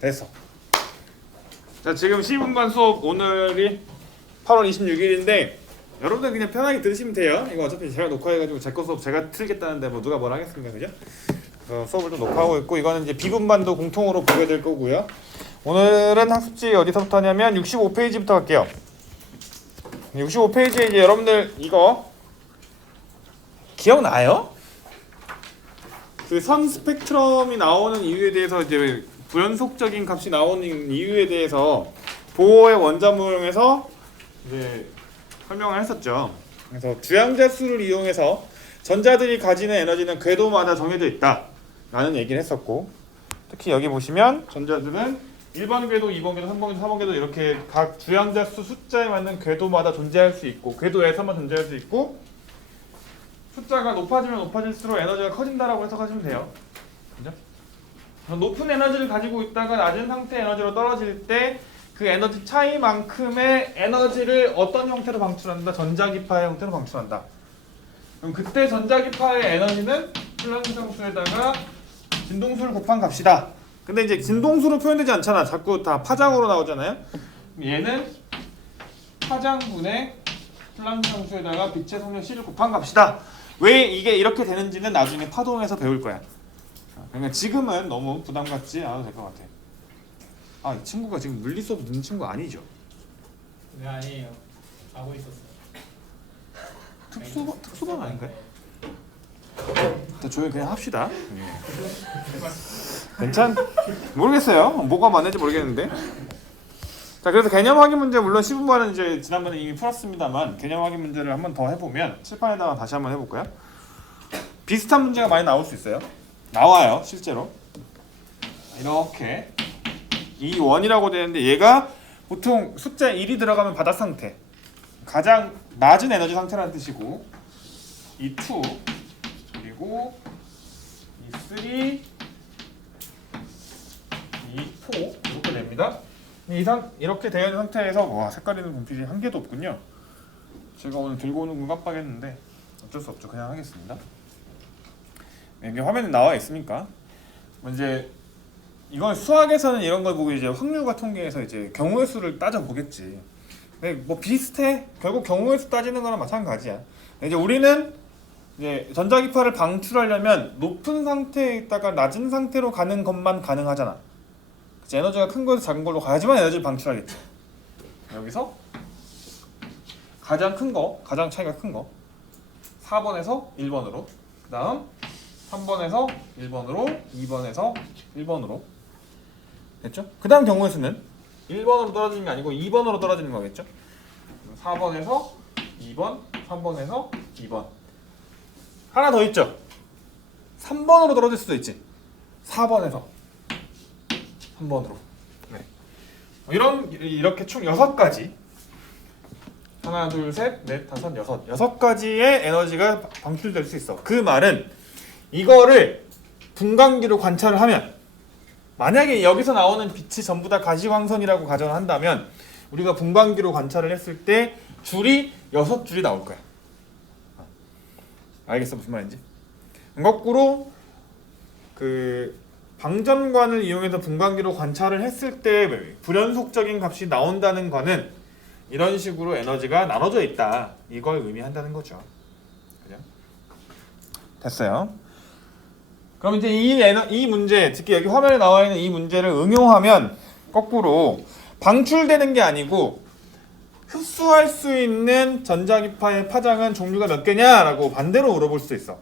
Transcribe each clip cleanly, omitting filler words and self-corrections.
됐어. 자, 지금 시분반 수업 오늘이 8월 26일인데 여러분들 그냥 편하게 들으시면 돼요. 이거 어차피 제가 녹화해가지고 제 거 수업 제가 틀겠다는데 뭐 누가 뭐라 하겠습니까, 그죠? 수업을 좀 녹화하고 있고 이거는 이제 B분반도 공통으로 보게 될 거고요. 오늘은 학습지 어디서부터 하냐면 65페이지부터 할게요. 65페이지에 이제 여러분들 이거 기억나요? 그 선 스펙트럼이 나오는 이유에 대해서 이제 불연속적인 값이 나오는 이유에 대해서 보어의 원자모형에서 이제 설명을 했었죠. 그래서 주양자 수를 이용해서 전자들이 가지는 에너지는 궤도마다 정해져 있다 라는 얘기를 했었고, 특히 여기 보시면 전자들은 1번 궤도, 2번 궤도, 3번 궤도, 4번 궤도 이렇게 각 주양자 수 숫자에 맞는 궤도마다 존재할 수 있고 궤도에서만 존재할 수 있고, 숫자가 높아지면 높아질수록 에너지가 커진다라고 해석하시면 돼요. 그죠? 높은 에너지를 가지고 있다가 낮은 상태의 에너지로 떨어질 때 그 에너지 차이만큼의 에너지를 어떤 형태로 방출한다? 전자기파의 형태로 방출한다. 그럼 그때 전자기파의 에너지는 플랑크 상수에다가 진동수를 곱한 값이다. 근데 이제 진동수로 표현되지 않잖아. 자꾸 다 파장으로 나오잖아요. 얘는 파장분의 플랑크 상수에다가 빛의 속력 C를 곱한 값이다. 왜 이게 이렇게 되는지는 나중에 파동에서 배울 거야. 그러니까 지금은 너무 부담 갖지 않아도 될 것 같아. 아, 이 친구가 지금 물리 수업 듣는 친구 아니죠? 네, 아니에요. 가고 있었어요. 특수반 아닌가요? 조용히 그냥 합시다. 모르겠어요. 뭐가 맞는지 모르겠는데. 자, 그래서 개념 확인 문제, 물론 시분반은 이제 지난번에 이미 풀었습니다만 개념 확인 문제를 한번 더 해보면 칠판에다가 다시 한번 해볼까요? 비슷한 문제가 많이 나올 수 있어요. 나와요, 실제로. 이렇게 E1이라고 되는데 얘가 보통 숫자 1이 들어가면 바닥 상태, 가장 낮은 에너지 상태라는 뜻이고, E2 그리고 E3, E4 이렇게 됩니다. 이렇게 되어 있는 상태에서 와, 색깔 있는 분필이 한 개도 없군요. 제가 오늘 들고 오는 건 깜빡했는데 어쩔 수 없죠. 그냥 하겠습니다. 여기 화면에 나와 있으니까 이제 이건 수학에서는 이런 걸 보고 이제 확률과 통계에서 이제 경우의 수를 따져 보겠지. 근데 뭐 비슷해. 결국 경우의 수 따지는 거랑 마찬가지야. 이제 우리는 이제 전자기파를 방출하려면 높은 상태에 있다가 낮은 상태로 가는 것만 가능하잖아. 그치? 에너지가 큰 거에서 작은 걸로 가야지만 에너지를 방출하겠지. 여기서 가장 큰 거, 가장 차이가 큰 거 4번에서 1번으로, 그 다음 3번에서 1번으로, 2번에서 1번으로 됐죠? 그 다음 경우의 수는 1번으로 떨어지는 게 아니고 2번으로 떨어지는 거겠죠? 4번에서 2번, 3번에서 2번. 하나 더 있죠? 3번으로 떨어질 수도 있지. 4번에서 3번으로. 네. 이렇게 총 6가지. 하나, 둘, 셋, 넷, 다섯, 여섯 가지의 에너지가 방출될 수 있어. 그 말은 이거를 분광기로 관찰을 하면, 만약에 여기서 나오는 빛이 전부 다 가시광선이라고 가정한다면 우리가 분광기로 관찰을 했을 때 줄이 6줄이 나올 거야. 알겠어? 무슨 말인지? 거꾸로 그 방전관을 이용해서 분광기로 관찰을 했을 때 불연속적인 값이 나온다는 거는 이런 식으로 에너지가 나눠져 있다, 이걸 의미한다는 거죠. 그죠? 됐어요. 그럼 이제 이 문제, 특히 여기 화면에 나와 있는 이 문제를 응용하면 거꾸로 방출되는 게 아니고 흡수할 수 있는 전자기파의 파장은 종류가 몇 개냐라고 반대로 물어볼 수도 있어.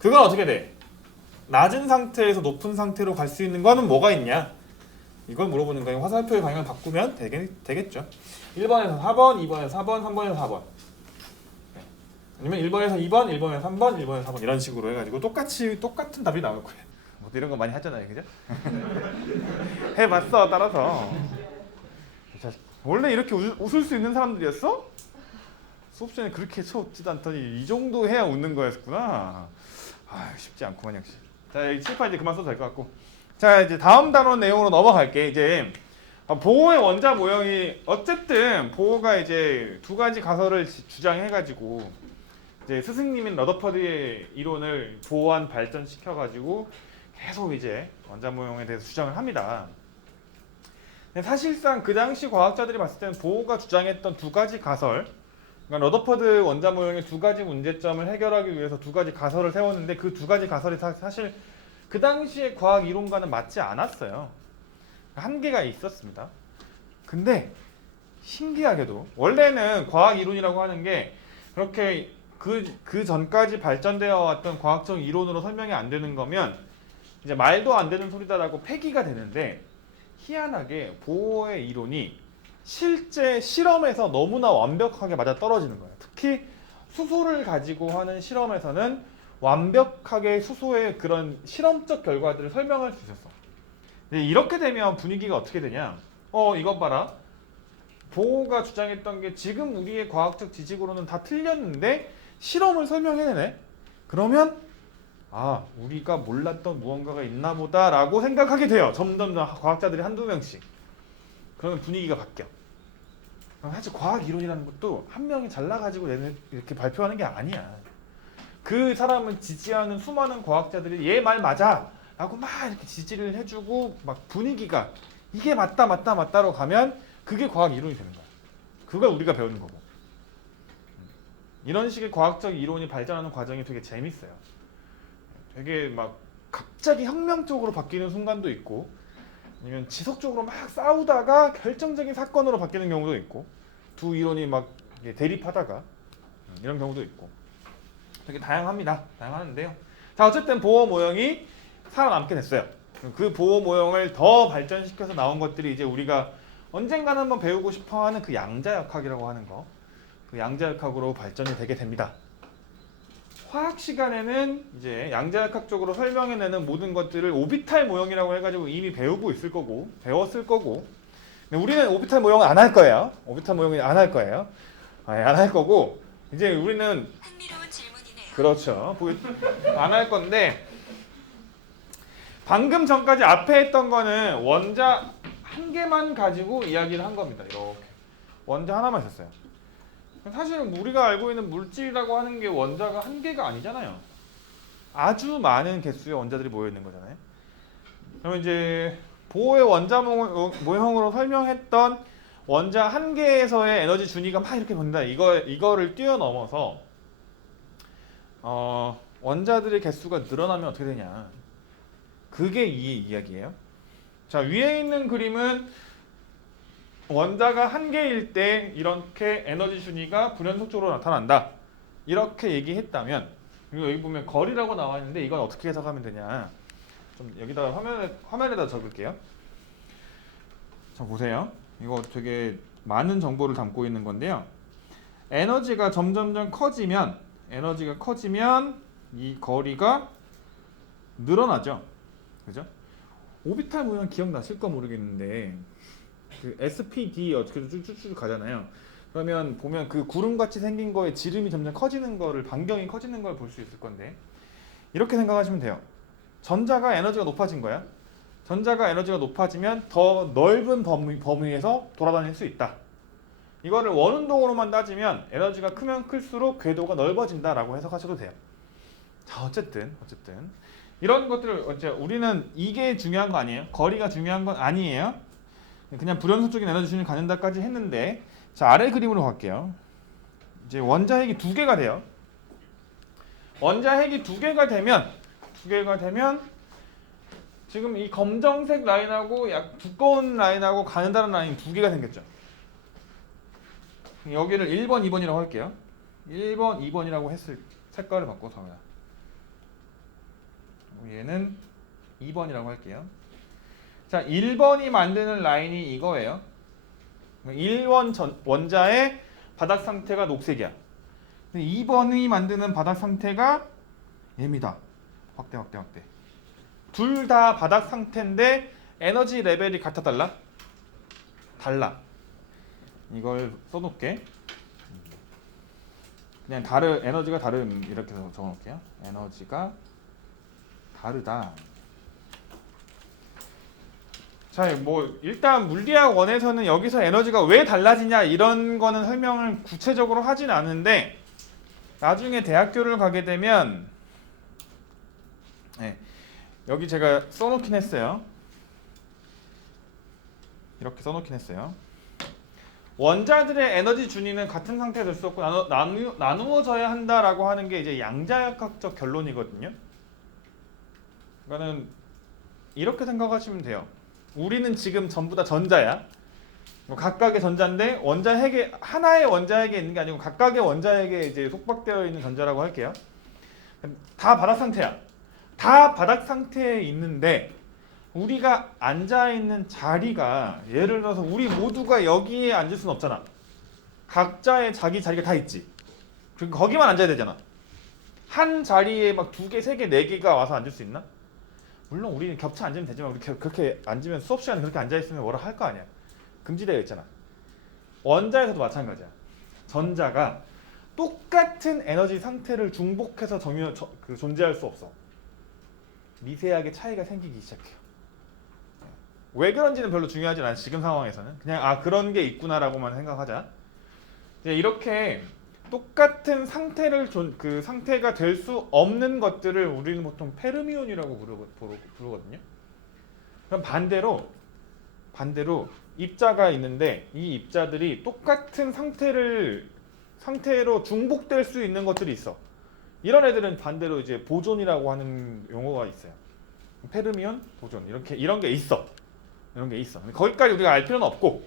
그건 어떻게 돼? 낮은 상태에서 높은 상태로 갈 수 있는 거는 뭐가 있냐? 이걸 물어보는 거예요. 화살표의 방향을 바꾸면 되겠죠. 1번에서 4번, 2번에서 4번, 3번에서 4번. 아니면 1번에서 2번, 1번에서 3번, 1번에서 4번 이런 식으로 해가지고 똑같은 답이 나올 거예요. 뭐 이런 거 많이 하잖아요, 그죠? 해봤어, 따라서. 원래 이렇게 웃을 수 있는 사람들이었어? 수업 시간에 그렇게 쳐웃지도 않더니 이 정도 해야 웃는 거였구나. 아, 쉽지 않구만 역시. 자, 여기 칠판 이제 그만 써도 될 것 같고. 자, 이제 다음 단원 내용으로 넘어갈게. 이제 보호의 원자 모형이, 어쨌든 보호가 이제 두 가지 가설을 주장해가지고 이제 스승님인 러더퍼드의 이론을 보완 발전시켜가지고 계속 이제 원자 모형에 대해서 주장을 합니다. 근데 사실상 그 당시 과학자들이 봤을 때는 보어가 주장했던 두 가지 가설, 그러니까 러더퍼드 원자 모형의 두 가지 문제점을 해결하기 위해서 두 가지 가설을 세웠는데 그 두 가지 가설이 사실 그 당시의 과학 이론과는 맞지 않았어요. 한계가 있었습니다. 근데 신기하게도 원래는 과학 이론이라고 하는 게 그렇게 그 전까지 발전되어 왔던 과학적 이론으로 설명이 안 되는 거면 이제 말도 안 되는 소리다라고 폐기가 되는데, 희한하게 보어의 이론이 실제 실험에서 너무나 완벽하게 맞아 떨어지는 거예요. 특히 수소를 가지고 하는 실험에서는 완벽하게 수소의 그런 실험적 결과들을 설명할 수 있었어. 이렇게 되면 분위기가 어떻게 되냐? 이것 봐라. 보어가 주장했던 게 지금 우리의 과학적 지식으로는 다 틀렸는데 실험을 설명해내네? 그러면 우리가 몰랐던 무언가가 있나 보다라고 생각하게 돼요. 점점 더 과학자들이 한두 명씩. 그러면 분위기가 바뀌어. 사실 과학 이론이라는 것도 한 명이 잘나가지고 이렇게 발표하는 게 아니야. 그 사람을 지지하는 수많은 과학자들이 얘 말 맞아! 라고 막 이렇게 지지를 해주고 막 분위기가 이게 맞다로 가면 그게 과학 이론이 되는 거야. 그걸 우리가 배우는 거고. 이런 식의 과학적 이론이 발전하는 과정이 되게 재밌어요. 되게 막 갑자기 혁명적으로 바뀌는 순간도 있고, 아니면 지속적으로 막 싸우다가 결정적인 사건으로 바뀌는 경우도 있고, 두 이론이 막 대립하다가 이런 경우도 있고, 되게 다양한데요. 자, 어쨌든 보어 모형이 살아남게 됐어요. 그 보어 모형을 더 발전시켜서 나온 것들이 이제 우리가 언젠가는 한번 배우고 싶어하는 그 양자역학이라고 하는 거, 그 양자역학으로 발전이 되게 됩니다. 화학 시간에는 이제 양자역학적으로 설명해내는 모든 것들을 오비탈 모형이라고 해가지고 이미 배웠을 거고, 근데 우리는 오비탈 모형을 안 할 거예요. 오비탈 모형을 안 할 거예요. 안 할 거고, 이제 우리는 흥미로운 질문이네요. 그렇죠. 안 할 건데, 방금 전까지 앞에 했던 거는 원자 한 개만 가지고 이야기를 한 겁니다. 이렇게 원자 하나만 있었어요. 사실은 우리가 알고 있는 물질이라고 하는 게 원자가 한 개가 아니잖아요. 아주 많은 개수의 원자들이 모여 있는 거잖아요. 그럼 이제 보어의 원자 모형으로 설명했던 원자 한 개에서의 에너지 준위가 막 이렇게 본다. 이거를 뛰어넘어서 원자들의 개수가 늘어나면 어떻게 되냐. 그게 이 이야기예요. 자, 위에 있는 그림은 원자가 한 개일 때 이렇게 에너지 준위가 불연속적으로 나타난다. 이렇게 얘기했다면, 그리고 여기 보면 거리라고 나와 있는데 이건 어떻게 해석하면 되냐. 좀 여기다가 화면에다 적을게요. 자, 보세요. 이거 되게 많은 정보를 담고 있는 건데요. 에너지가 점점점 커지면 이 거리가 늘어나죠. 그죠? 오비탈 모형 기억나실까 모르겠는데 그 SPD 어떻게 쭉쭉쭉 가잖아요. 그러면 보면 그 구름같이 생긴 거에 지름이 점점 커지는 거를, 반경이 커지는 걸 볼 수 있을 건데, 이렇게 생각하시면 돼요. 전자가 에너지가 높아진 거야. 전자가 에너지가 높아지면 더 넓은 범위에서 돌아다닐 수 있다. 이거를 원운동으로만 따지면 에너지가 크면 클수록 궤도가 넓어진다라고 해석하셔도 돼요. 자, 어쨌든 이런 것들을 우리는 이게 중요한 거 아니에요. 거리가 중요한 건 아니에요. 그냥 불연속적인 에너지 준위를 갖는다까지 했는데, 자, 아래 그림으로 갈게요. 이제 원자핵이 두 개가 돼요. 원자핵이 두 개가 되면 지금 이 검정색 라인하고 약 두꺼운 라인하고 가느다란 라인 두 개가 생겼죠. 여기를 1번, 2번이라고 할게요. 1번, 2번이라고 했을 색깔을 바꿔서 합니다. 얘는 2번이라고 할게요. 자, 1번이 만드는 라인이 이거예요. 1번 원자의 바닥 상태가 녹색이야. 2번이 만드는 바닥 상태가 얘입니다. 확대. 둘 다 바닥 상태인데 에너지 레벨이 같아 달라? 이걸 써놓을게. 그냥 에너지가 다름 이렇게 적어놓을게요. 에너지가 다르다. 자, 뭐 일단 물리학 원에서는 여기서 에너지가 왜 달라지냐 이런 거는 설명을 구체적으로 하진 않은데, 나중에 대학교를 가게 되면 여기 제가 써놓긴 했어요. 이렇게 써놓긴 했어요. 원자들의 에너지 준위는 같은 상태가 될 수 없고 나누어져야 한다라고 하는 게 이제 양자역학적 결론이거든요. 그러니까는 이렇게 생각하시면 돼요. 우리는 지금 전부 다 전자야. 뭐 각각의 전자인데 원자 핵에 하나의 원자 핵에 있는 게 아니고 각각의 원자 핵에 이제 속박되어 있는 전자라고 할게요. 다 바닥 상태야. 다 바닥 상태에 있는데 우리가 앉아 있는 자리가 예를 들어서 우리 모두가 여기에 앉을 수는 없잖아. 각자의 자기 자리가 다 있지. 그리고 거기만 앉아야 되잖아. 한 자리에 막 2개, 3개, 4개가 와서 앉을 수 있나? 물론 우리는 겹쳐 앉으면 되지만 우리 그렇게 앉으면 수업 시간에 그렇게 앉아 있으면 뭐라 할 거 아니야. 금지되어 있잖아. 원자에서도 마찬가지야. 전자가 똑같은 에너지 상태를 중복해서 존재할 수 없어. 미세하게 차이가 생기기 시작해요. 왜 그런지는 별로 중요하진 않아. 지금 상황에서는 그냥 그런 게 있구나라고만 생각하자. 이렇게 똑같은 상태를 상태가 될 수 없는 것들을 우리는 보통 페르미온이라고 부르거든요. 그럼 반대로 입자가 있는데 이 입자들이 똑같은 상태로 중복될 수 있는 것들이 있어. 이런 애들은 반대로 이제 보존이라고 하는 용어가 있어요. 페르미온, 보존 이런 게 있어. 이런 게 있어. 거기까지 우리가 알 필요는 없고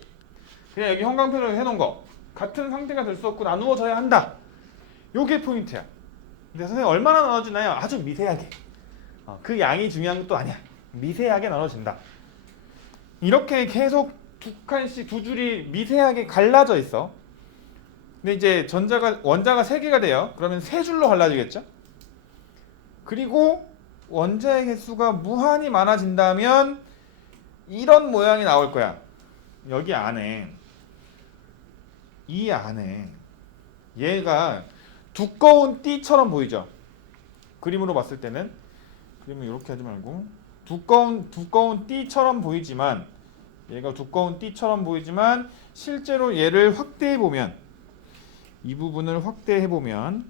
그냥 여기 형광펜으로 해놓은 거 같은 상태가 될 수 없고 나누어져야 한다. 요게 포인트야. 근데 선생님 얼마나 나눠지나요? 아주 미세하게. 그 양이 중요한 것도 아니야. 미세하게 나눠진다. 이렇게 계속 두 칸씩 두 줄이 미세하게 갈라져 있어. 근데 이제 원자가 3개가 돼요. 그러면 3줄로 갈라지겠죠? 그리고 원자의 개수가 무한히 많아진다면 이런 모양이 나올 거야. 여기 안에 이 안에 얘가 두꺼운 띠처럼 보이죠? 그림으로 봤을 때는 그림을 이렇게 하지 말고 두꺼운 띠처럼 보이지만 얘가 두꺼운 띠처럼 보이지만 실제로 얘를 확대해 보면 이 부분을 확대해 보면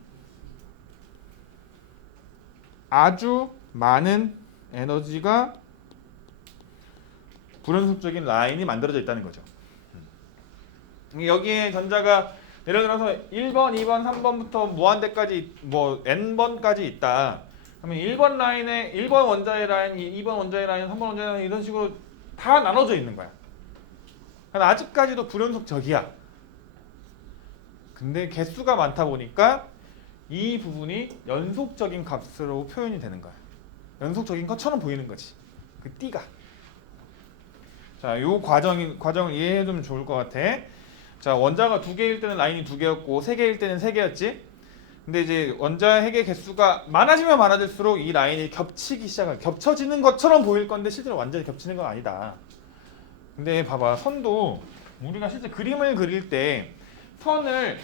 아주 많은 에너지가 불연속적인 라인이 만들어져 있다는 거죠. 여기에 전자가 예를 들어서 1번, 2번, 3번부터 무한대까지 뭐 n번까지 있다. 그러면 1번 라인에 1번 원자의 라인, 2번 원자의 라인, 3번 원자의 라인 이런 식으로 다 나눠져 있는 거야. 그러니까 아직까지도 불연속적이야. 근데 개수가 많다 보니까 이 부분이 연속적인 값으로 표현이 되는 거야. 연속적인 것처럼 보이는 거지. 그 띠가. 자, 요 과정을 이해해 두면 좋을 것 같아. 자, 원자가 2개일 때는 라인이 2개였고 3개일 때는 3개였지. 근데 이제 원자 핵의 개수가 많아지면 많아질수록 이 라인이 겹치기 시작할 겹쳐지는 것처럼 보일 건데 실제로 완전히 겹치는 건 아니다. 근데 봐봐, 선도 우리가 실제 그림을 그릴 때 선을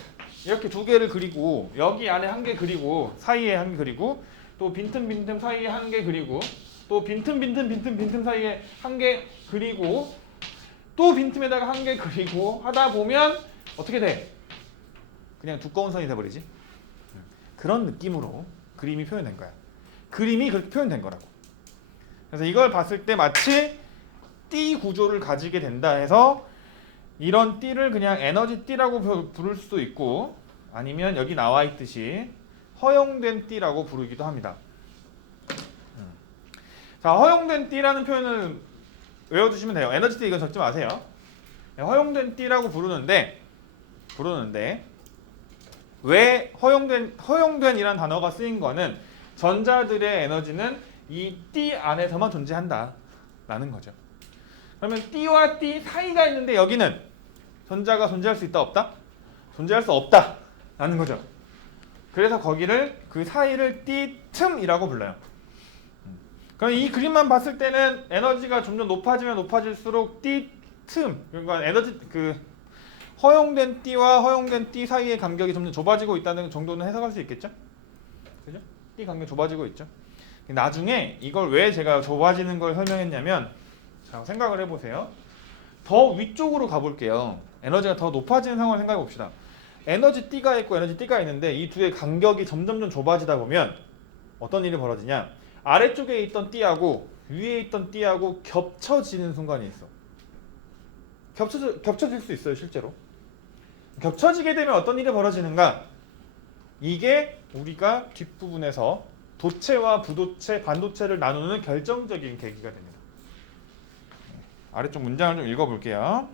이렇게 2개를 그리고 여기 안에 1개 그리고 사이에 1개 그리고 또 빈틈 사이에 1개 그리고 또 빈틈 사이에 1개 그리고 또 빈틈에다가 1개 그리고 하다 보면 어떻게 돼? 그냥 두꺼운 선이 돼버리지. 그런 느낌으로 그림이 표현된 거야. 그림이 그렇게 표현된 거라고. 그래서 이걸 봤을 때 마치 띠 구조를 가지게 된다 해서 이런 띠를 그냥 에너지 띠라고 부를 수도 있고 아니면 여기 나와 있듯이 허용된 띠라고 부르기도 합니다. 자, 허용된 띠라는 표현을 외워두시면 돼요. 에너지 띠 이건 적지 마세요. 허용된 띠라고 부르는데 왜 허용된이라는 단어가 쓰인 거는 전자들의 에너지는 이 띠 안에서만 존재한다 라는 거죠. 그러면 띠와 띠 사이가 있는데 여기는 전자가 존재할 수 있다 없다? 존재할 수 없다 라는 거죠. 그래서 거기를 그 사이를 띠 틈이라고 불러요. 그럼 이 그림만 봤을 때는 에너지가 점점 높아지면 높아질수록 띠 틈, 그러니까 에너지 허용된 띠와 허용된 띠 사이의 간격이 점점 좁아지고 있다는 정도는 해석할 수 있겠죠? 그죠? 띠 간격이 좁아지고 있죠. 나중에 이걸 왜 제가 좁아지는 걸 설명했냐면, 자, 생각을 해보세요. 더 위쪽으로 가볼게요. 에너지가 더 높아지는 상황을 생각해 봅시다. 에너지 띠가 있고 에너지 띠가 있는데 이 두의 간격이 점점 좁아지다 보면 어떤 일이 벌어지냐? 아래쪽에 있던 띠하고 위에 있던 띠하고 겹쳐지는 순간이 있어. 겹쳐질 수 있어요, 실제로. 겹쳐지게 되면 어떤 일이 벌어지는가? 이게 우리가 뒷부분에서 도체와 부도체, 반도체를 나누는 결정적인 계기가 됩니다. 아래쪽 문장을 좀 읽어볼게요.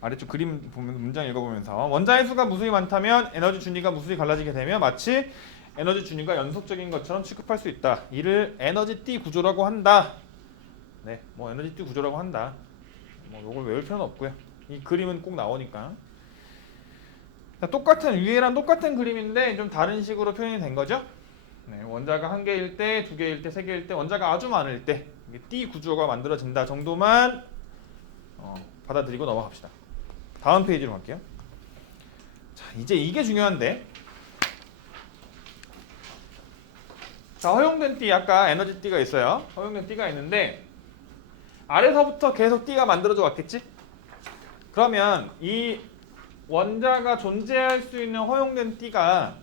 아래쪽 그림 보면 문장 읽어보면서 원자의 수가 무수히 많다면 에너지 준위가 무수히 갈라지게 되며 마치 에너지 준위가 연속적인 것처럼 취급할 수 있다. 이를 에너지 띠 구조라고 한다. 네, 뭐 에너지 띠 구조라고 한다. 뭐 이걸 외울 필요는 없고요. 이 그림은 꼭 나오니까. 똑같은 위에랑 똑같은 그림인데 좀 다른 식으로 표현이 된 거죠. 네, 원자가 한 개일 때, 두 개일 때, 세 개일 때, 원자가 아주 많을 때 띠 구조가 만들어진다 정도만 받아들이고 넘어갑시다. 다음 페이지로 갈게요. 자, 이제 이게 중요한데. 자, 허용된 띠, 아까 에너지 띠가 있어요. 허용된 띠가 있는데 아래서부터 계속 띠가 만들어져 왔겠지? 그러면 이 원자가 존재할 수 있는 허용된 띠가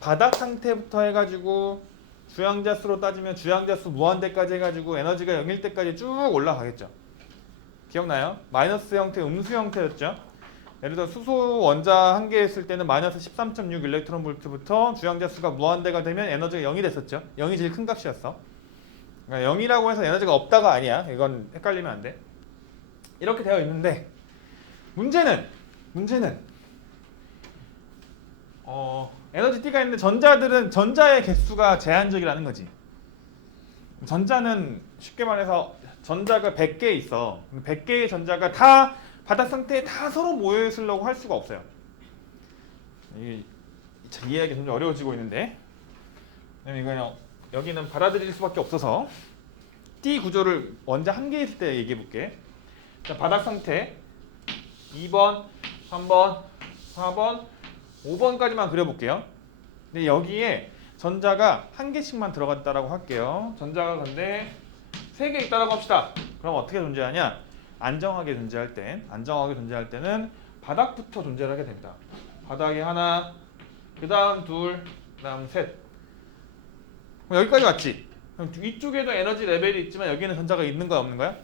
바닥 상태부터 해가지고 주양자 수로 따지면 주양자 수 무한대까지 해가지고 에너지가 0일 때까지 쭉 올라가겠죠. 기억나요? 마이너스 형태, 음수 형태였죠. 예를 들어 수소 원자 한 개 했을 때는 마이너스 13.6 일렉트론 볼트부터 주양자 수가 무한대가 되면 에너지가 0이 됐었죠. 0이 제일 큰 값이었어. 그러니까 0이라고 해서 에너지가 없다가 아니야. 이건 헷갈리면 안 돼. 이렇게 되어 있는데 문제는 에너지 띠가 있는데 전자들은 전자의 개수가 제한적이라는 거지. 전자는 쉽게 말해서 전자가 100개 있어. 100개의 전자가 다 바닥 상태에 다 서로 모여 있으려고 할 수가 없어요. 이해하기 점점 어려워지고 있는데 이거 여기는 받아들일 수밖에 없어서 띠 구조를 원자 한 개 있을 때 얘기해 볼게. 자, 바닥 상태 2번, 3번, 4번, 5번까지만 그려볼게요. 근데 여기에 전자가 한 개씩만 들어갔다라고 할게요. 전자가 근데 3개 있다라고 합시다. 그럼 어떻게 존재하냐? 안정하게 존재할 때는 바닥부터 존재를 하게 됩니다. 바닥에 하나, 그 다음 둘, 그 다음 셋. 여기까지 왔지? 그럼 위쪽에도 에너지 레벨이 있지만 여기는 전자가 있는 거야, 없는 거야?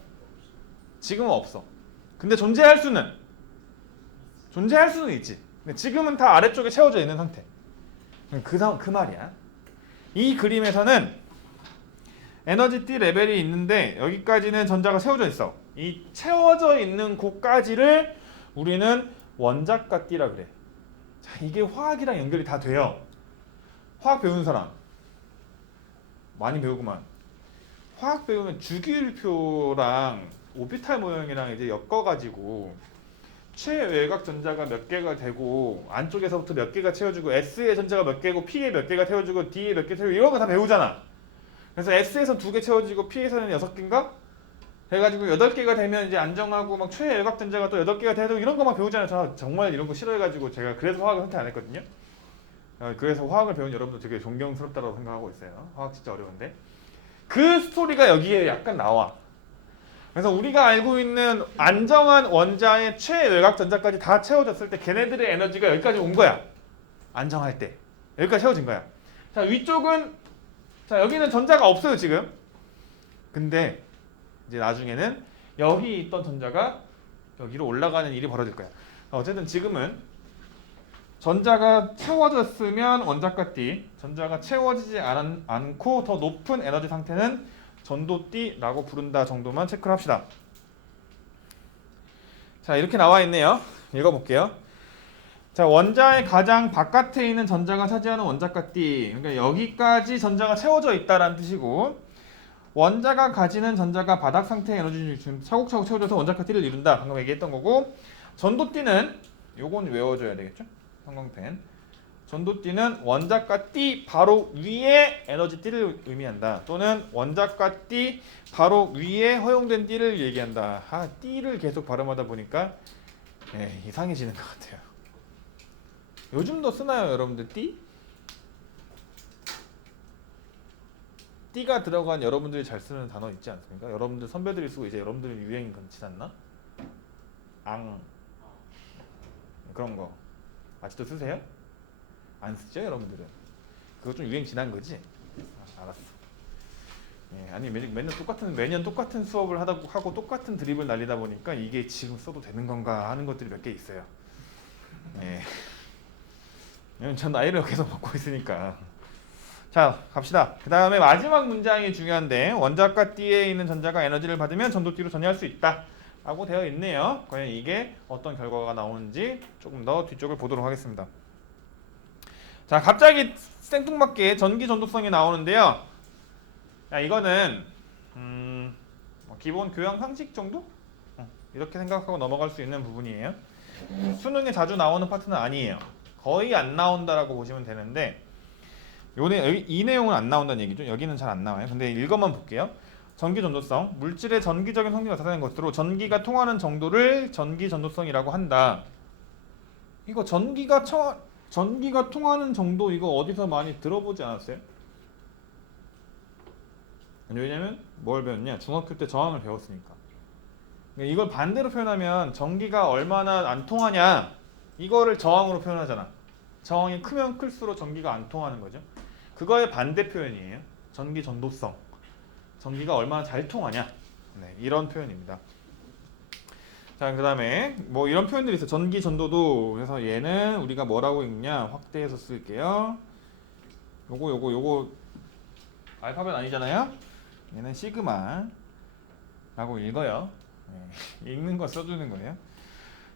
지금은 없어. 근데 존재할 수는 있지. 근데 지금은 다 아래쪽에 채워져 있는 상태. 그 말이야. 이 그림에서는 에너지 띠 레벨이 있는데 여기까지는 전자가 채워져 있어. 이 채워져 있는 곳까지를 우리는 원자가 띠라 그래. 자, 이게 화학이랑 연결이 다 돼요. 화학 배우는 사람 많이 배우구만. 화학 배우면 주기율표랑 오비탈 모형이랑 이제 엮어가지고 최외곽 전자가 몇 개가 되고 안쪽에서부터 몇 개가 채워주고 S의 전자가 몇 개고 P에 몇 개가 채워주고 D에 몇 개 채워주고 이런 거 다 배우잖아. 그래서 S에서 2개 채워지고 P에서는 6개인가? 해가지고 8개가 되면 이제 안정하고 막 최외곽 전자가 또 8개가 돼도 이런 거만 배우잖아요. 저 정말 이런 거 싫어해가지고 제가 그래서 화학을 선택 안 했거든요. 그래서 화학을 배운 여러분들 되게 존경스럽다고 생각하고 있어요. 화학 진짜 어려운데. 그 스토리가 여기에 약간 나와. 그래서 우리가 알고 있는 안정한 원자의 최외곽 전자까지 다 채워졌을 때 걔네들의 에너지가 여기까지 온 거야. 안정할 때. 여기까지 채워진 거야. 자, 위쪽은 자, 여기는 전자가 없어요, 지금. 근데 이제 나중에는 여기 있던 전자가 여기로 올라가는 일이 벌어질 거야. 어쨌든 지금은 전자가 채워졌으면 원자가 띠, 전자가 채워지지 않고 더 높은 에너지 상태는 전도띠라고 부른다 정도만 체크를 합시다. 자, 이렇게 나와 있네요. 읽어볼게요. 자, 원자의 가장 바깥에 있는 전자가 차지하는 원자가 띠. 그러니까 여기까지 전자가 채워져 있다라는 뜻이고, 원자가 가지는 전자가 바닥 상태의 에너지 중 차곡차곡 채워져서 원자가 띠를 이룬다. 방금 얘기했던 거고, 전도띠는 요건 외워줘야 되겠죠? 형광펜. 전도띠는 원자가 띠 바로 위에 에너지 띠를 의미한다. 또는 원자가 띠 바로 위에 허용된 띠를 얘기한다. 띠를 계속 발음하다 보니까 이상해지는 것 같아요. 요즘도 쓰나요, 여러분들 띠? 띠가 들어간 여러분들이 잘 쓰는 단어 있지 않습니까? 여러분들 선배들이 쓰고 이제 여러분들이 유행인 건 지났나? 그런 거 아직도 쓰세요? 안 쓰죠, 여러분들은? 그거 좀 유행 지난 거지? 알았어. 예, 아니 매년 똑같은 수업을 하고 똑같은 드립을 날리다 보니까 이게 지금 써도 되는 건가 하는 것들이 몇 개 있어요. 예. 왜냐면 전 나이를 계속 먹고 있으니까. 자, 갑시다. 그 다음에 마지막 문장이 중요한데 원자과 D에 있는 전자가 에너지를 받으면 전도 D로 전이할 수 있다 라고 되어 있네요. 과연 이게 어떤 결과가 나오는지 조금 더 뒤쪽을 보도록 하겠습니다. 자, 갑자기 생뚱맞게 전기 전도성이 나오는데요. 자, 이거는 뭐 기본 교양 상식 정도? 이렇게 생각하고 넘어갈 수 있는 부분이에요. 수능에 자주 나오는 파트는 아니에요. 거의 안 나온다라고 보시면 되는데 이 내용은 안 나온다는 얘기죠. 여기는 잘 안 나와요. 근데 이것만 볼게요. 전기 전도성, 물질의 전기적인 성질이 나타나는 것으로 전기가 통하는 정도를 전기 전도성이라고 한다. 이거 전기가 통하는 정도 이거 어디서 많이 들어보지 않았어요? 왜냐면 뭘 배웠냐? 중학교 때 저항을 배웠으니까. 이걸 반대로 표현하면 전기가 얼마나 안 통하냐 이거를 저항으로 표현하잖아. 저항이 크면 클수록 전기가 안 통하는 거죠. 그거의 반대 표현이에요. 전기 전도성. 전기가 얼마나 잘 통하냐. 네, 이런 표현입니다. 자, 그 다음에 뭐 이런 표현들이 있어요. 전기 전도도. 그래서 얘는 우리가 뭐라고 읽냐 확대해서 쓸게요. 요거 알파벳 아니잖아요. 얘는 시그마 라고 읽어요. 네, 읽는 거 써주는 거예요.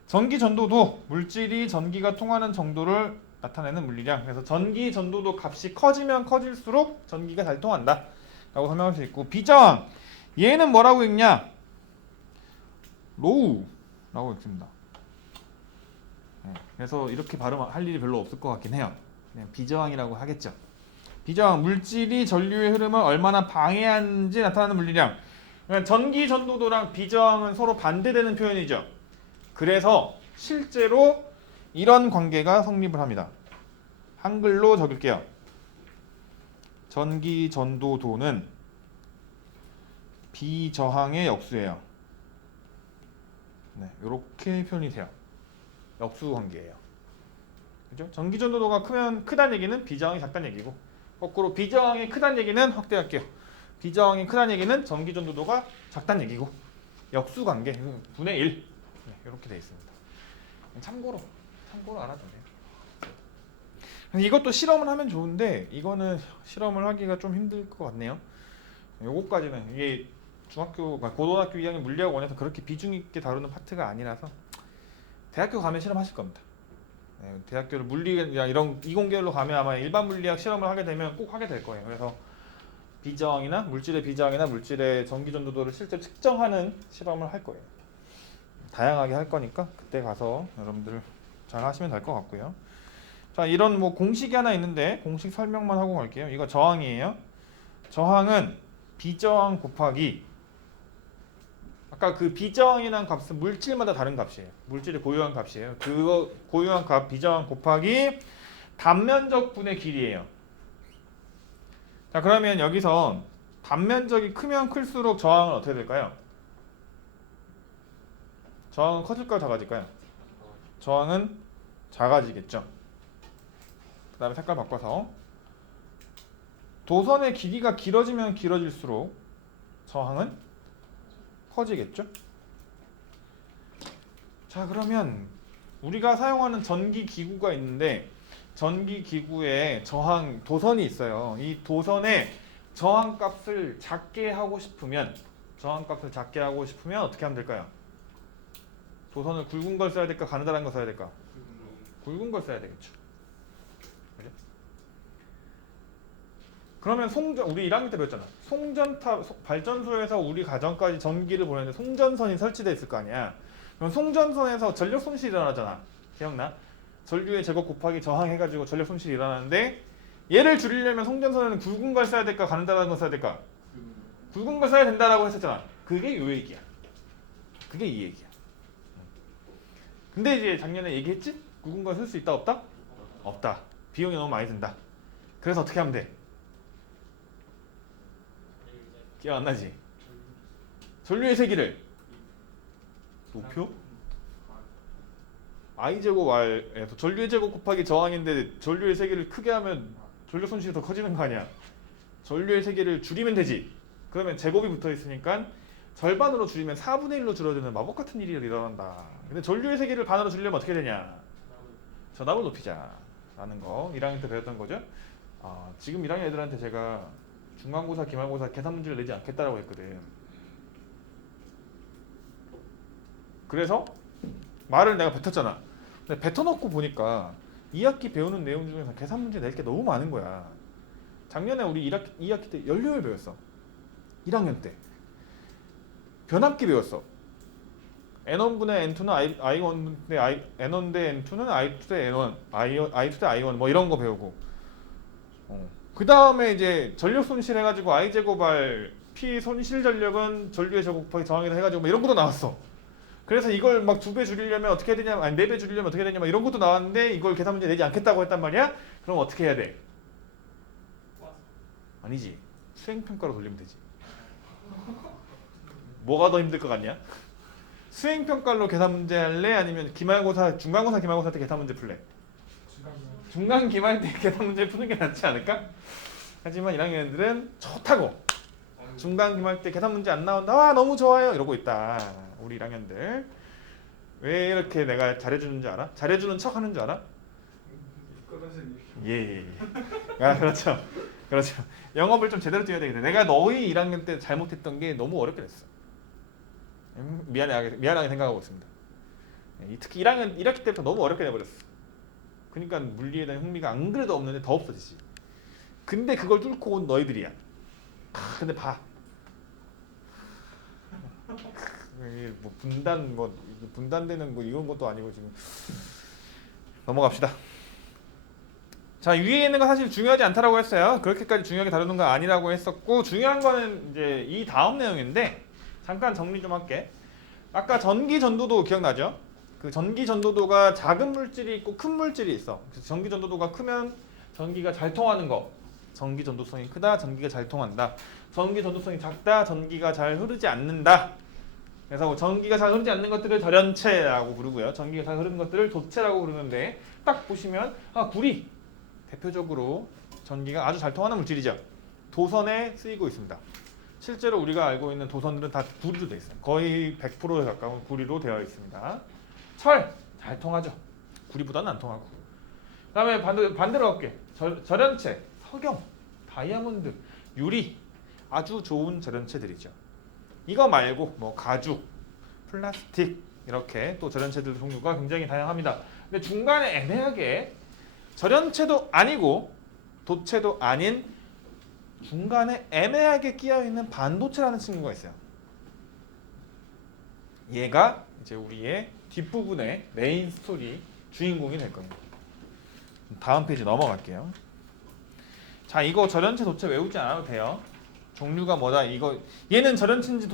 전기 전도도 물질이 전기가 통하는 정도를 나타내는 물리량. 그래서 전기 전도도 값이 커지면 커질수록 전기가 잘 통한다 라고 설명할 수 있고, 비저항 얘는 뭐라고 읽냐 로우 라고 읽습니다. 네, 그래서 이렇게 발음할 일이 별로 없을 것 같긴 해요. 그냥 비저항이라고 하겠죠. 비저항 물질이 전류의 흐름을 얼마나 방해하는지 나타나는 물리량. 그러니까 전기 전도도랑 비저항은 서로 반대되는 표현이죠. 그래서 실제로 이런 관계가 성립을 합니다. 한글로 적을게요. 전기 전도도는 비저항의 역수예요. 네, 이렇게 표현이 돼요. 역수 관계예요. 그죠? 전기 전도도가 크다는 얘기는 비저항이 작다는 얘기고, 거꾸로 비저항이 크다는 얘기는 확대할게요. 비저항이 크다는 얘기는 전기 전도도가 작다는 얘기고, 역수 관계 분의 1 네, 이렇게 되어 있습니다. 참고로 알아두세요. 이것도 실험을 하면 좋은데 이거는 실험을 하기가 좀 힘들 것 같네요. 요거까지는 이게 고등학교 2학년 물리학원에서 그렇게 비중 있게 다루는 파트가 아니라서 대학교 가면 실험하실 겁니다. 네, 대학교를 물리나 이런 이공계열로 가면 아마 일반 물리학 실험을 하게 되면 꼭 하게 될 거예요. 그래서 비저항이나 물질의 비저항이나 물질의 전기 전도도를 실제 측정하는 실험을 할 거예요. 다양하게 할 거니까 그때 가서 여러분들 잘 하시면 될 것 같고요. 자, 이런 뭐 공식이 하나 있는데 공식 설명만 하고 갈게요. 이거 저항이에요. 저항은 비저항 곱하기, 아까 그 비저항이라는 값은 물질마다 다른 값이에요. 물질의 고유한 값이에요. 그거 고유한 값 비저항 곱하기 단면적 분의 길이에요. 자, 그러면 여기서 단면적이 크면 클수록 저항은 어떻게 될까요? 저항은 커질까요? 작아질까요? 저항은 작아지겠죠. 그 다음에 색깔 바꿔서 도선의 길이가 길어지면 길어질수록 저항은 커지겠죠. 자, 그러면 우리가 사용하는 전기 기구가 있는데 전기 기구에 도선이 있어요. 이 도선의 저항값을 작게 하고 싶으면 어떻게 하면 될까요? 도선을 굵은 걸 써야 될까 가느다란 거 써야 될까? 굵은 걸 써야 되겠죠. 그죠? 그러면 우리 1학년 때 배웠잖아. 송전탑 발전소에서 우리 가정까지 전기를 보내는데 송전선이 설치되어 있을 거 아니야. 그럼 송전선에서 전력 손실이 일어나잖아. 기억나? 전류의 제곱 곱하기 저항 해가지고 전력 손실이 일어나는데, 얘를 줄이려면 송전선에는 굵은 걸 써야 될까 가느다란 걸 써야 될까? 굵은 걸 써야 된다라고 했었잖아. 그게 요 얘기야. 그게 이 얘기야. 근데 이제 작년에 얘기했지? 굵은 걸 쓸 수 있다 없다? 없다. 비용이 너무 많이 든다. 그래서 어떻게 하면 돼? 기억 안 나지? 전류의 세기를 높여? i제곱 r에서 전류의 제곱 곱하기 저항인데 전류의 세기를 크게 하면 전력 손실이 더 커지는 거 아니야? 전류의 세기를 줄이면 되지. 그러면 제곱이 붙어 있으니까 절반으로 줄이면 4분의 1로 줄어드는 마법 같은 일이 일어난다. 근데 전류의 세기를 반으로 줄이려면 어떻게 되냐? 전압을 높이자 라는 거 1학년 때 배웠던 거죠. 지금 1학년 애들한테 제가 중간고사, 기말고사 계산 문제를 내지 않겠다라고 했거든. 그래서 말을 내가 뱉었잖아. 근데 뱉어놓고 보니까 2학기 배우는 내용 중에서 계산 문제 낼 게 너무 많은 거야. 작년에 우리 2학기 때 연료율 배웠어. 1학년 때 변압기 배웠어. N1분의 N2는 I1 대 N1 대 N2는 I2 대 N1, I2 대 I1 뭐 이런 거 배우고. 그 다음에 이제 전력 손실 해가지고 I 제곱할 P 손실 전력은 전류의 제곱 곱하기 정항이다 해가지고 뭐 이런 것도 나왔어. 그래서 이걸 막 2배 줄이려면 어떻게 해야 되냐, 아니 4배 줄이려면 어떻게 해야 되냐, 막 이런 것도 나왔는데 이걸 계산 문제 내지 않겠다고 했단 말이야. 그럼 어떻게 해야 돼? 아니지. 수행평가로 돌리면 되지. 뭐가 더 힘들 것 같냐? 수행평가로 계산 문제 할래? 아니면 기말고사, 중간고사, 기말고사 때 계산 문제 풀래? 중간 기말 때 계산 문제 푸는 게 낫지 않을까? 하지만 1학년들은 좋다고. 중간 기말 때 계산 문제 안 나온다. 와 너무 좋아요 이러고 있다. 우리 1학년들. 왜 이렇게 내가 잘해주는 줄 알아? 잘해주는 척 하는 줄 알아? 예. 그렇죠. 그렇죠. 영업을 좀 제대로 뛰어야 되겠네. 내가 너희 1학년 때 잘못했던 게 너무 어렵게 됐어. 미안하게 생각하고 있습니다. 특히 1학기 때부터 너무 어렵게 내버렸어. 그러니까 물리에 대한 흥미가 안 그래도 없는데 더 없어지지. 근데 그걸 뚫고 온 너희들이야. 근데 봐. 뭐 분단되는 뭐 이런 것도 아니고 지금 넘어갑시다. 자, 위에 있는 거 사실 중요하지 않다라고 했어요. 그렇게까지 중요하게 다루는 거 아니라고 했었고, 중요한 거는 이제 이 다음 내용인데 잠깐 정리 좀 할게. 아까 전기 전도도 기억나죠? 그 전기 전도도가 작은 물질이 있고 큰 물질이 있어. 그래서 전기 전도도가 크면 전기가 잘 통하는 거. 전기 전도성이 크다, 전기가 잘 통한다. 전기 전도성이 작다, 전기가 잘 흐르지 않는다. 그래서 전기가 잘 흐르지 않는 것들을 절연체라고 부르고요. 전기가 잘 흐르는 것들을 도체라고 부르는데, 딱 보시면 구리 대표적으로 전기가 아주 잘 통하는 물질이죠. 도선에 쓰이고 있습니다. 실제로 우리가 알고 있는 도선들은 다 구리로 되어 있어요. 거의 100%에 가까운 구리로 되어 있습니다. 철 잘 통하죠. 구리보다는 안 통하고. 그 다음에 반대로 갈게. 절연체, 석영, 다이아몬드, 유리 아주 좋은 절연체들이죠. 이거 말고 뭐 가죽, 플라스틱 이렇게 또 절연체들 종류가 굉장히 다양합니다. 근데 중간에 애매하게 절연체도 아니고 도체도 아닌 중간에 애매하게 끼어있는 반도체라는 친구가 있어요. 얘가 이제 우리의 뒷부분의 메인 스토리 주인공이 될 겁니다. 다음 페이지 넘어갈게요. 자, 이거 절연체 도체 외우지 않아도 돼요. 종류가 뭐다, 이거 얘는 절연체인지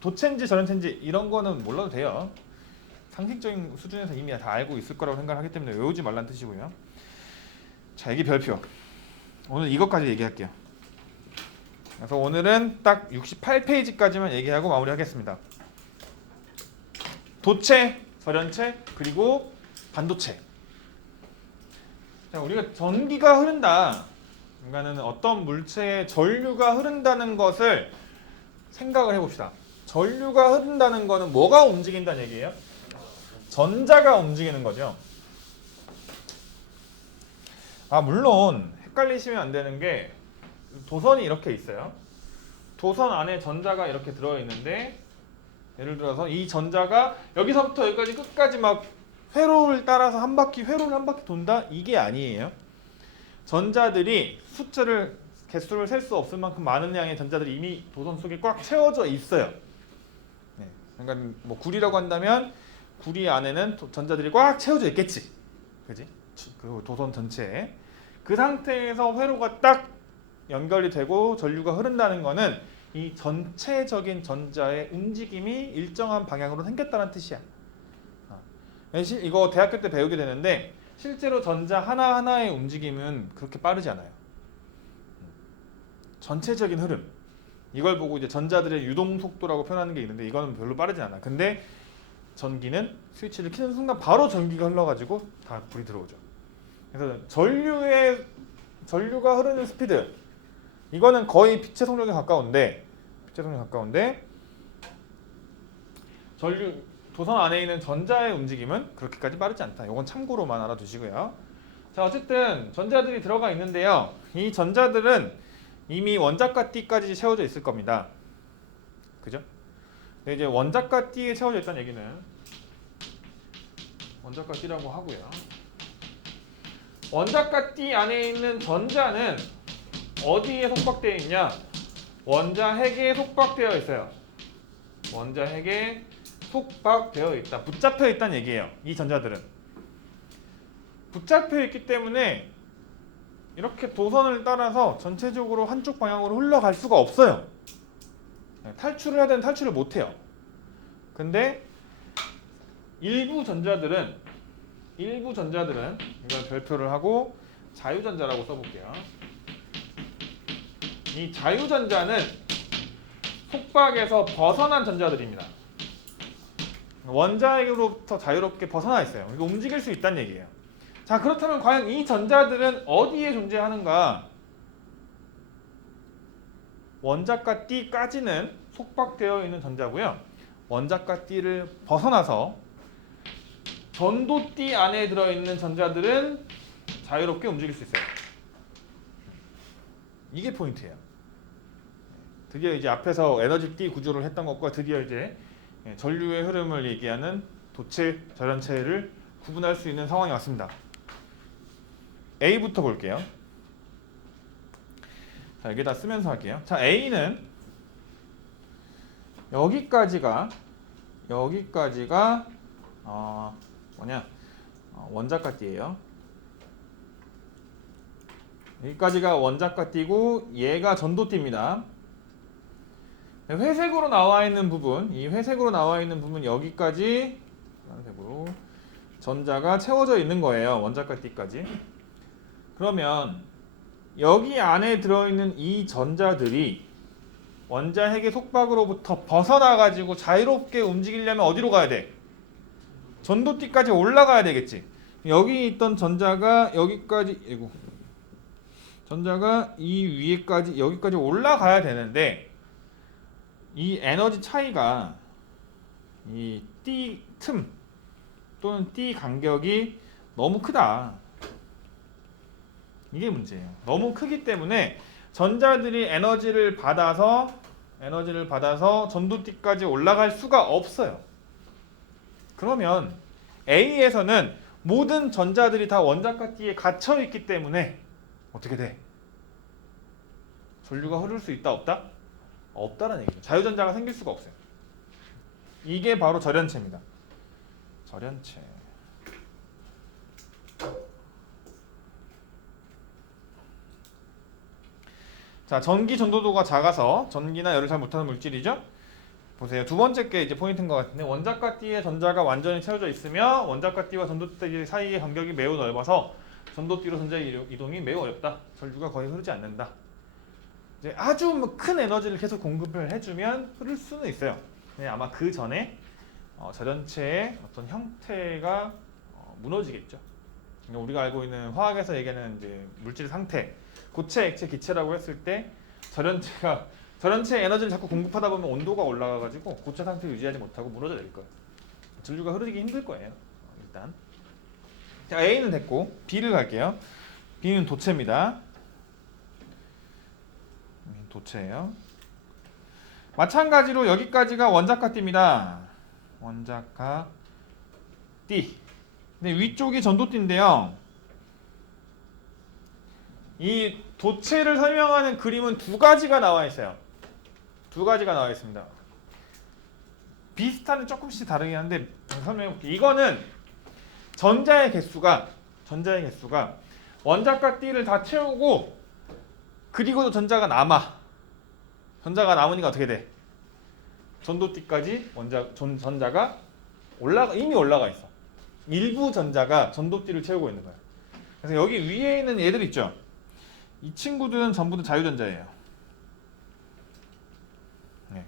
도체인지 절연체인지 이런 거는 몰라도 돼요. 상식적인 수준에서 이미 다 알고 있을 거라고 생각하기 때문에 외우지 말란 뜻이고요. 자, 이게 별표. 오늘 이것까지 얘기할게요. 그래서 오늘은 딱 68페이지까지만 얘기하고 마무리하겠습니다. 도체, 절연체, 그리고 반도체. 자, 우리가 전기가 흐른다. 그러니까는 어떤 물체에 전류가 흐른다는 것을 생각을 해봅시다. 전류가 흐른다는 거는 뭐가 움직인다는 얘기예요? 전자가 움직이는 거죠. 물론 헷갈리시면 안 되는 게 도선이 이렇게 있어요. 도선 안에 전자가 이렇게 들어있는데, 예를 들어서 이 전자가 여기서부터 여기까지 끝까지 막 회로를 따라서 회로를 한 바퀴 돈다? 이게 아니에요. 전자들이 개수를 셀 수 없을 만큼 많은 양의 전자들이 이미 도선 속에 꽉 채워져 있어요. 네. 그러니까 뭐 구리라고 한다면 구리 안에는 전자들이 꽉 채워져 있겠지. 그지? 그 도선 전체에. 그 상태에서 회로가 딱 연결이 되고 전류가 흐른다는 거는 이 전체적인 전자의 움직임이 일정한 방향으로 생겼다는 뜻이야. 이거 대학교 때 배우게 되는데 실제로 전자 하나하나의 움직임은 그렇게 빠르지 않아요. 전체적인 흐름. 이걸 보고 이제 전자들의 유동 속도라고 표현하는 게 있는데 이거는 별로 빠르지 않아. 근데 전기는 스위치를 켜는 순간 바로 전기가 흘러가지고 다 불이 들어오죠. 그래서 전류가 흐르는 스피드, 이거는 거의 빛의 속력에 가까운데 극제성에 가까운데 전류 도선 안에 있는 전자의 움직임은 그렇게까지 빠르지 않다. 이건 참고로만 알아두시고요. 자, 어쨌든 전자들이 들어가 있는데요. 이 전자들은 이미 원자과 띠까지 채워져 있을 겁니다. 그죠? 근데 이제 원자과 띠에 채워져 있다는 얘기는 원자과 띠라고 하고요. 원자과 띠 안에 있는 전자는 어디에 속박되어 있냐? 원자핵에 속박되어 있어요. 원자핵에 속박되어 있다. 붙잡혀 있다는 얘기예요. 이 전자들은. 붙잡혀 있기 때문에 이렇게 도선을 따라서 전체적으로 한쪽 방향으로 흘러갈 수가 없어요. 탈출을 해야 되는 탈출을 못해요. 근데 일부 전자들은 이걸 별표를 하고 자유전자라고 써볼게요. 이 자유전자는 속박에서 벗어난 전자들입니다. 원자핵으로부터 자유롭게 벗어나 있어요. 이거 움직일 수 있다는 얘기예요. 자, 그렇다면 과연 이 전자들은 어디에 존재하는가? 원자과 띠까지는 속박되어 있는 전자고요. 원자과 띠를 벗어나서 전도띠 안에 들어있는 전자들은 자유롭게 움직일 수 있어요. 이게 포인트예요. 드디어 이제 앞에서 에너지 띠 구조를 했던 것과 드디어 이제 전류의 흐름을 얘기하는 도체, 절연체를 구분할 수 있는 상황이 왔습니다. A부터 볼게요. 자, 여기다 쓰면서 할게요. 자, A는 여기까지가 원자과 띠예요. 여기까지가 원자과 띠고 얘가 전도띠입니다. 회색으로 나와 있는 부분, 이 회색으로 나와 있는 부분 여기까지 파란색으로 전자가 채워져 있는 거예요. 원자과 띠까지. 그러면 여기 안에 들어있는 이 전자들이 원자핵의 속박으로부터 벗어나가지고 자유롭게 움직이려면 어디로 가야 돼? 전도띠까지 올라가야 되겠지. 여기 있던 전자가 여기까지, 전자가 이 위에까지 여기까지 올라가야 되는데 이 에너지 차이가 이 띠 틈 또는 띠 간격이 너무 크다. 이게 문제예요. 너무 크기 때문에 전자들이 에너지를 받아서 전도띠까지 올라갈 수가 없어요. 그러면 A에서는 모든 전자들이 다 원자과 띠에 갇혀 있기 때문에 어떻게 돼? 전류가 흐를 수 있다 없다? 없다라는 얘기죠. 자유전자가 생길 수가 없어요. 이게 바로 절연체입니다. 절연체. 자, 전기 전도도가 작아서 전기나 열을 잘 못하는 물질이죠. 보세요. 두 번째 게 이제 포인트인 것 같은데 원자과 띠에 전자가 완전히 채워져 있으며 원자과 띠와 전도띠 사이의 간격이 매우 넓어서 전도띠로 전자 이동이 매우 어렵다. 전류가 거의 흐르지 않는다. 이제 아주 큰 에너지를 계속 공급을 해주면 흐를 수는 있어요. 아마 그 전에 절연체의 어떤 형태가 무너지겠죠. 우리가 알고 있는 화학에서 얘기하는 이제 물질 상태, 고체, 액체, 기체라고 했을 때 절연체 에너지를 자꾸 공급하다 보면 온도가 올라가가지고 고체 상태 유지하지 못하고 무너져 내릴 거예요. 전류가 흐르기 힘들 거예요. 일단 자, A는 됐고 B를 갈게요. B는 도체입니다. 도체예요. 마찬가지로 여기까지가 원자과 띠입니다. 원자과 띠. 근데 위쪽이 전도띠인데요. 이 도체를 설명하는 그림은 두 가지가 나와 있어요. 두 가지가 나와 있습니다. 비슷한데 조금씩 다르긴 한데 설명해 볼게요. 이거는 전자의 개수가 원자과 띠를 다 채우고 그리고도 전자가 남으니까 어떻게 돼? 전도띠까지 전자가 이미 올라가 있어. 일부 전자가 전도띠를 채우고 있는 거야. 그래서 여기 위에 있는 얘들 있죠? 이 친구들은 전부 다 자유전자예요. 네.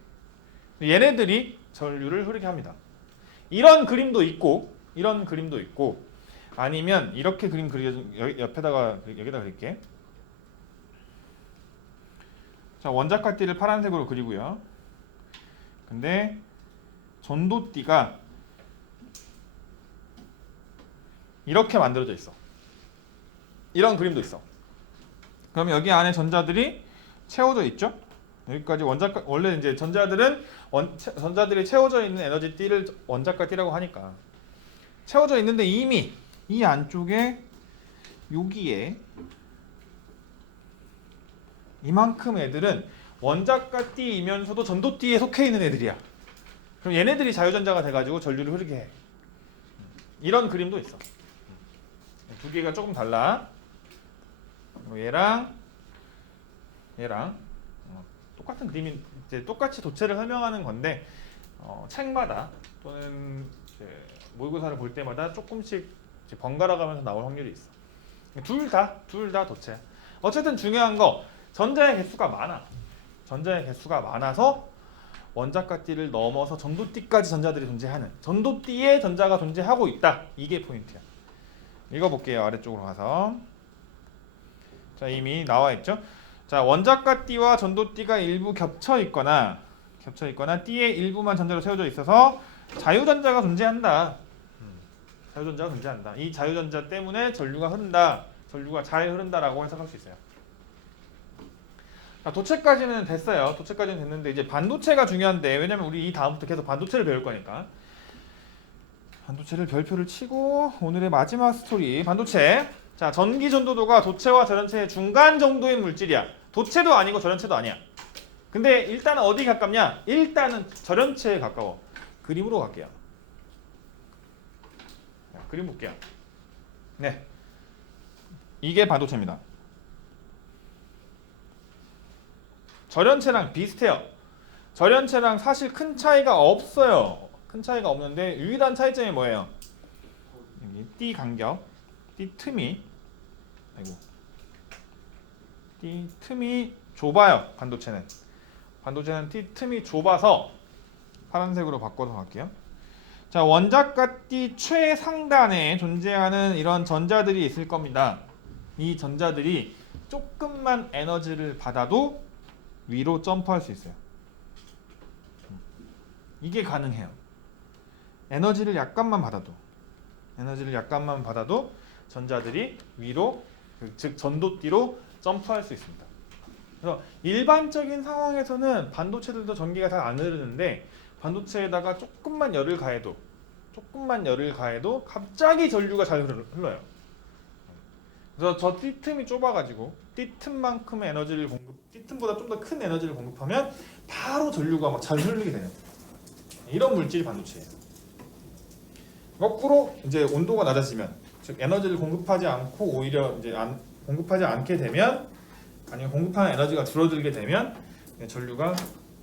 얘네들이 전류를 흐르게 합니다. 이런 그림도 있고 아니면 이렇게 그림 옆에다가 여기다 그릴게. 자, 원자과 띠를 파란색으로 그리고요. 근데 전도띠가 이렇게 만들어져 있어. 이런 그림도 있어. 그럼 여기 안에 전자들이 채워져 있죠? 여기까지 원래 이제 전자들이 채워져 있는 에너지 띠를 원자가 띠라고 하니까 채워져 있는데 이미 이 안쪽에 여기에 이만큼 애들은 원자가 띠이면서도 전도띠에 속해 있는 애들이야. 그럼 얘네들이 자유전자가 돼가지고 전류를 흐르게 해. 이런 그림도 있어. 두 개가 조금 달라. 얘랑 똑같은 그림이 이제 똑같이 도체를 설명하는 건데 책마다 또는 이제 모의고사를 볼 때마다 조금씩 이제 번갈아가면서 나올 확률이 있어. 둘 다 도체. 어쨌든 중요한 거 전자의 개수가 많아. 전자의 개수가 많아서 원자가 띠를 넘어서 전도띠까지 전자들이 존재하는 전도띠에 전자가 존재하고 있다. 이게 포인트야. 읽어볼게요. 아래쪽으로 가서. 자, 이미 나와 있죠. 자, 원자가 띠와 전도띠가 일부 겹쳐 있거나 띠의 일부만 전자로 채워져 있어서 자유전자가 존재한다. 자유전자가 존재한다. 이 자유전자 때문에 전류가 흐른다. 전류가 잘 흐른다라고 해석할 수 있어요. 자, 도체까지는 됐어요. 도체까지는 됐는데 이제 반도체가 중요한데 왜냐면 우리 이 다음부터 계속 반도체를 배울 거니까 반도체를 별표를 치고 오늘의 마지막 스토리 반도체. 자, 전기 전도도가 도체와 절연체의 중간 정도인 물질이야. 도체도 아니고 절연체도 아니야. 근데 일단은 어디 가깝냐? 일단은 절연체에 가까워. 그림으로 갈게요. 자, 그림 볼게요. 네, 이게 반도체입니다. 절연체랑 비슷해요. 절연체랑 사실 큰 차이가 없어요. 큰 차이가 없는데 유일한 차이점이 뭐예요? 여기 띠 간격, 띠 틈이 띠 틈이 좁아요. 반도체는 띠 틈이 좁아서 파란색으로 바꿔서 갈게요. 자, 원자가 띠 최상단에 존재하는 이런 전자들이 있을 겁니다. 이 전자들이 조금만 에너지를 받아도 위로 점프할 수 있어요. 이게 가능해요. 에너지를 약간만 받아도 전자들이 위로, 즉 전도띠로 점프할 수 있습니다. 그래서 일반적인 상황에서는 반도체들도 전기가 잘 안 흐르는데 반도체에다가 조금만 열을 가해도 갑자기 전류가 잘 흘러요. 그래서 저 띠틈이 좁아가지고 띠틈만큼의 에너지를 띠틈보다 좀 더 큰 에너지를 공급하면 바로 전류가 막 잘 흐르게 되는 이런 물질이 반도체예요. 거꾸로 이제 온도가 낮아지면, 즉 에너지를 공급하지 않고 오히려 이제 공급하지 않게 되면, 아니면 공급하는 에너지가 줄어들게 되면 전류가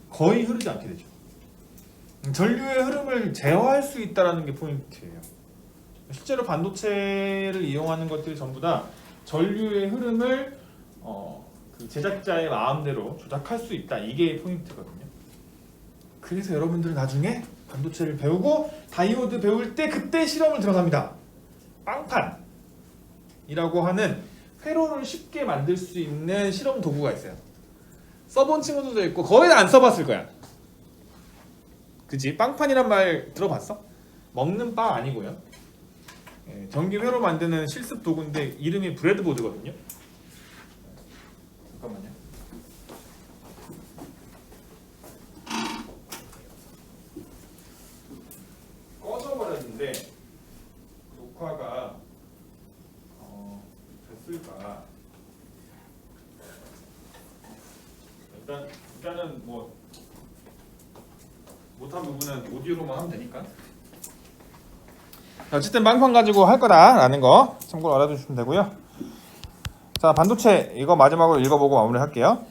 거의 흐르지 않게 되죠. 전류의 흐름을 제어할 수 있다는 게 포인트예요. 실제로 반도체를 이용하는 것들이 전부 다 전류의 흐름을 그 제작자의 마음대로 조작할 수 있다. 이게 포인트거든요. 그래서 여러분들은 나중에 반도체를 배우고 다이오드 배울 때 그때 실험을 들어갑니다. 빵판이라고 하는 회로를 쉽게 만들 수 있는 실험 도구가 있어요. 써본 친구들도 있고 거의 다 안 써봤을 거야. 그치? 빵판이란 말 들어봤어? 먹는 빵 아니고요. 전기 회로 만드는 실습 도구인데 이름이 브레드보드거든요. 잠깐만요. 꺼져버렸는데 녹화가 됐을까? 일단은 뭐 못한 부분은 오디오로만 하면 되니까. 어쨌든 빵판 가지고 할 거다라는 거 참고로 알아두시면 되고요. 자, 반도체 이거 마지막으로 읽어보고 마무리할게요.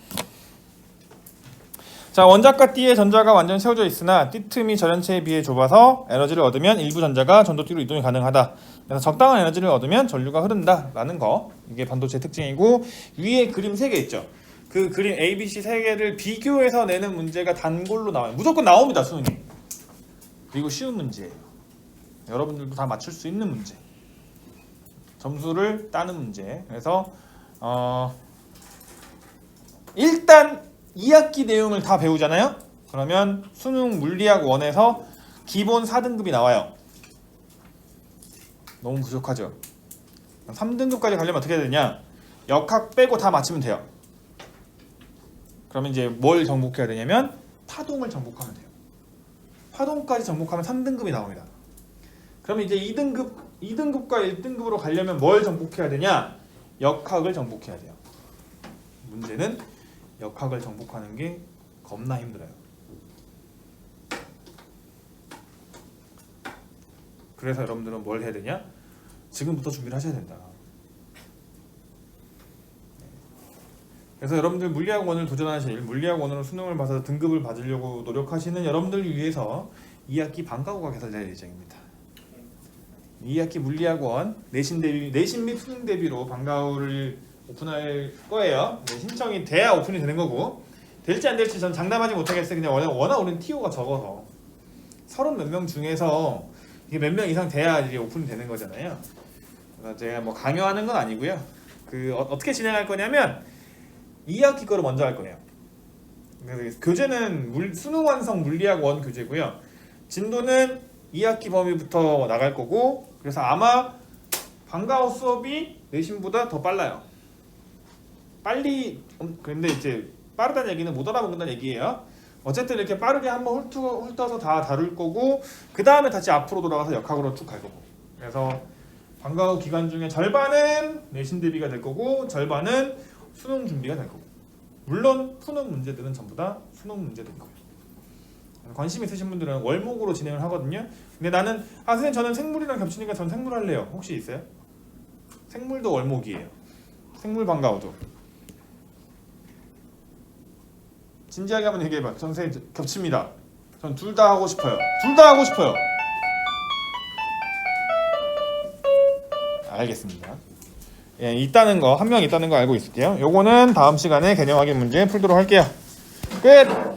자, 원자가 띠의 전자가 완전히 채워져 있으나 띠 틈이 절연체에 비해 좁아서 에너지를 얻으면 일부 전자가 전도띠로 이동이 가능하다. 그래서 적당한 에너지를 얻으면 전류가 흐른다라는 거, 이게 반도체 특징이고, 위에 그림 3개 있죠. 그 그림 A, B, C 3개를 비교해서 내는 문제가 단골로 나와요. 무조건 나옵니다, 수능에. 그리고 쉬운 문제예요. 여러분들도 다 맞출 수 있는 문제, 점수를 따는 문제. 그래서 일단 2학기 내용을 다 배우잖아요. 그러면 수능 물리학 1에서 기본 4등급이 나와요. 너무 부족하죠. 3등급까지 가려면 어떻게 해야 되냐? 역학 빼고 다 맞추면 돼요. 그러면 이제 뭘 정복해야 되냐면 파동을 정복하면 돼요. 파동까지 정복하면 3등급이 나옵니다. 그러면 이제 2등급과 1등급으로 가려면 뭘 정복해야 되냐? 역학을 정복해야 돼요. 문제는 역학을 정복하는 게 겁나 힘들어요. 그래서 여러분들은 뭘 해야 되냐? 지금부터 준비를 하셔야 된다. 그래서 여러분들 물리학 1을 도전하실, 물리학 1으로 수능을 봐서 등급을 받으려고 노력하시는 여러분들을 위해서 2학기 방과후가 개설될 예정입니다. 2학기 물리학 1 내신 및 수능 대비로 방과후를 오픈할 거예요. 네, 신청이 돼야 오픈이 되는 거고, 될지 안 될지 전 장담하지 못하겠어요. 그냥 워낙 우리는 TO가 적어서 30 몇 명 중에서 이게 몇 명 이상 돼야 이제 오픈이 되는 거잖아요. 그래서 제가 뭐 강요하는 건 아니고요. 어떻게 진행할 거냐면 2학기 거를 먼저 할 거예요. 그래서 교재는 수능 완성 물리학 1 교재고요. 진도는 2학기 범위부터 나갈 거고, 그래서 아마 방과후 수업이 내신보다 더 빨라요. 근데 이제 빠르다는 얘기는 못 알아먹는다는 얘기예요. 어쨌든 이렇게 빠르게 한번 훑어서 다 다룰 거고, 그 다음에 다시 앞으로 돌아가서 역학으로 쭉 갈 거고. 그래서 방과후 기간 중에 절반은 내신 대비가 될 거고, 절반은 수능 준비가 될 거고. 물론 푸는 문제들은 전부 다 수능 문제들인 거예요. 관심 있으신 분들은 월목으로 진행을 하거든요. 근데 나는 선생님 저는 생물이랑 겹치니까 전 생물 할래요. 혹시 있어요? 생물도 월목이에요. 생물 방과후도. 진지하게 한번 얘기해봐. 전 선생님 겹칩니다. 전 둘 다 하고 싶어요. 둘 다 하고 싶어요. 알겠습니다. 예, 있다는 거, 한 명 있다는 거 알고 있을게요. 요거는 다음 시간에 개념 확인 문제 풀도록 할게요. 끝!